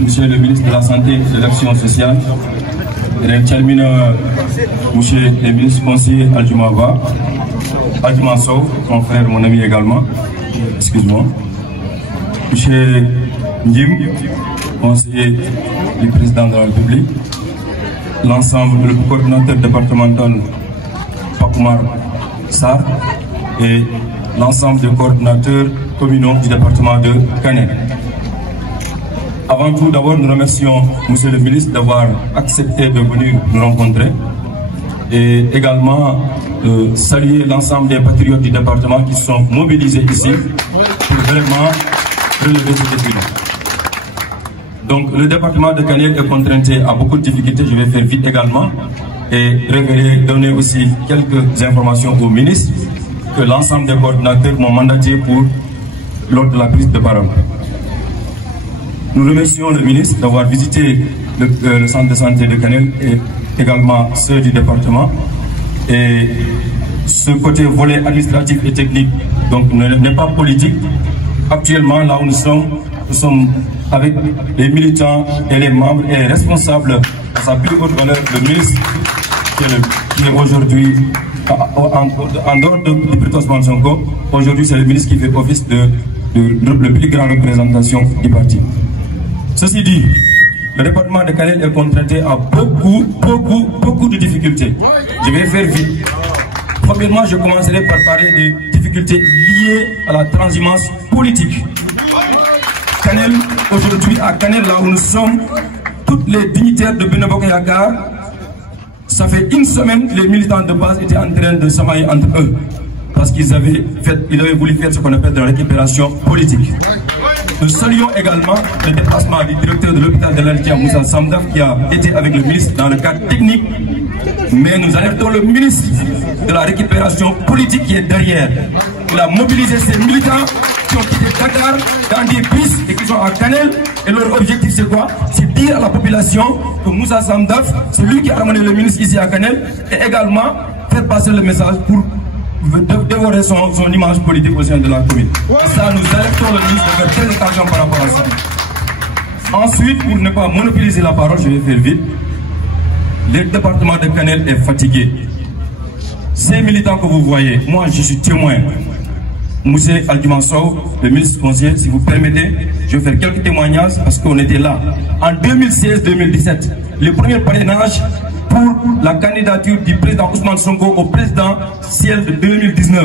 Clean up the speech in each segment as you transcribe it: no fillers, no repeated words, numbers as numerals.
Monsieur le ministre de la Santé et de l'Action sociale, monsieur le ministre conseiller Aldjuma Sow, mon frère, mon ami également, excuse-moi, monsieur Ndim, conseiller du président de la République, l'ensemble, le coordinateur départemental Pakoumar Sarr et l'ensemble des coordinateurs communaux du département de Kanel. Avant tout, d'abord, nous remercions monsieur le ministre d'avoir accepté de venir nous rencontrer et également saluer l'ensemble des patriotes du département qui sont mobilisés ici pour vraiment relever ce défi. Donc, le département de Kanel est contraint à beaucoup de difficultés. Je vais faire vite également et donner aussi quelques informations au ministre que l'ensemble des coordinateurs m'ont mandaté lors de la prise de parole. Nous remercions le ministre d'avoir visité le centre de santé de Kanel et également ceux du département. Et ce côté volet administratif et technique donc n'est pas politique. Actuellement, là où nous sommes avec les militants et les membres et les responsables à sa plus haute valeur, le ministre qui est aujourd'hui en dehors du président Ousmane Sonko. Aujourd'hui, c'est le ministre qui fait office de la plus grande représentation du parti. Ceci dit, le département de Kanel est contraint à beaucoup de difficultés. Je vais faire vite. Premièrement, je commencerai par parler des difficultés liées à la transhumance politique. Kanel, aujourd'hui, à Kanel, là où nous sommes, toutes les dignitaires de Benno Bokk Yakaar, ça fait une semaine, les militants de base étaient en train de s'amailler entre eux. Parce qu'ils avaient voulu faire ce qu'on appelle de la récupération politique. Nous saluons également le déplacement du directeur de l'hôpital de l'Altia, Moussa Samdaf, qui a été avec le ministre dans le cadre technique. Mais nous alertons le ministre de la récupération politique qui est derrière. Il a mobilisé ses militants qui ont quitté Dakar dans des bus et qui sont à Kanel. Et leur objectif c'est quoi? C'est dire à la population que Moussa Samdaf, c'est lui qui a ramené le ministre ici à Kanel, et également faire passer le message pour dévorer son image politique au sein de la commune. Et ça, nous alertons le ministre de faire très attention par rapport à ça. Ensuite, pour ne pas monopoliser la parole, je vais faire vite. Le département de Kanel est fatigué. Ces militants que vous voyez, moi je suis témoin. Monsieur Aldjuma Sow, le ministre conseiller, si vous permettez, je vais faire quelques témoignages parce qu'on était là. En 2016-2017, le premier parrainage pour la candidature du président Ousmane Sonko au présidentiel de 2019.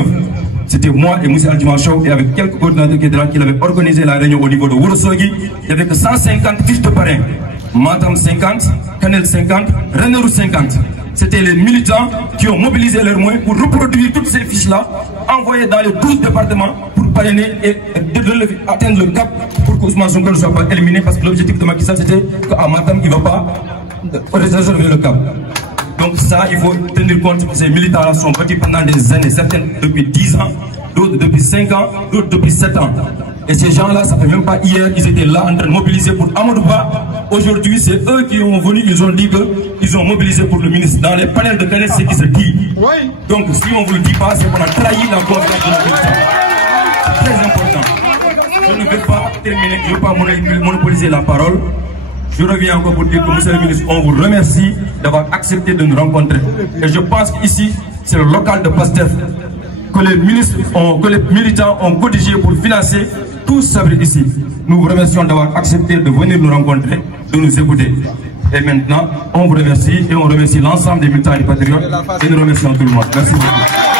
C'était moi et M. Aldjuma Sow et avec quelques coordinateurs qui étaient là, qui avaient organisé la réunion au niveau de Wourossogui. Il y avait que 150 fiches de parrain. Matam 50, Kanel 50, Ranérou 50. C'était les militants qui ont mobilisé leurs moyens pour reproduire toutes ces fiches-là, envoyées dans les 12 départements pour parrainer et atteindre le cap pour que Ousmane Sonko ne soit pas éliminé, parce que l'objectif de Macky Sall c'était qu'à Matam il ne va pas réserver le cap. Donc ça, il faut tenir compte que ces militants-là sont battus pendant des années, certains depuis 10 ans, d'autres depuis 5 ans, d'autres depuis 7 ans. Et ces gens-là, ça ne fait même pas hier, ils étaient là en train de mobiliser pour Amadou Ba. Aujourd'hui, c'est eux qui ont venu, ils ont dit qu'ils ont mobilisé pour le ministre. Dans les panels de Kanel, c'est qui se dit. Donc si on ne vous le dit pas, c'est qu'on a trahi la confiance de nos militants. C'est très important. Je ne vais pas terminer, je ne vais pas monopoliser la parole. Je reviens encore pour dire que, monsieur le ministre, on vous remercie d'avoir accepté de nous rencontrer. Et je pense qu'ici, c'est le local de Pastef que les militants ont cotisé pour financer tout ça ici. Nous vous remercions d'avoir accepté de venir nous rencontrer, de nous écouter. Et maintenant, on vous remercie et on remercie l'ensemble des militants et des patriotes et nous remercions tout le monde. Merci beaucoup.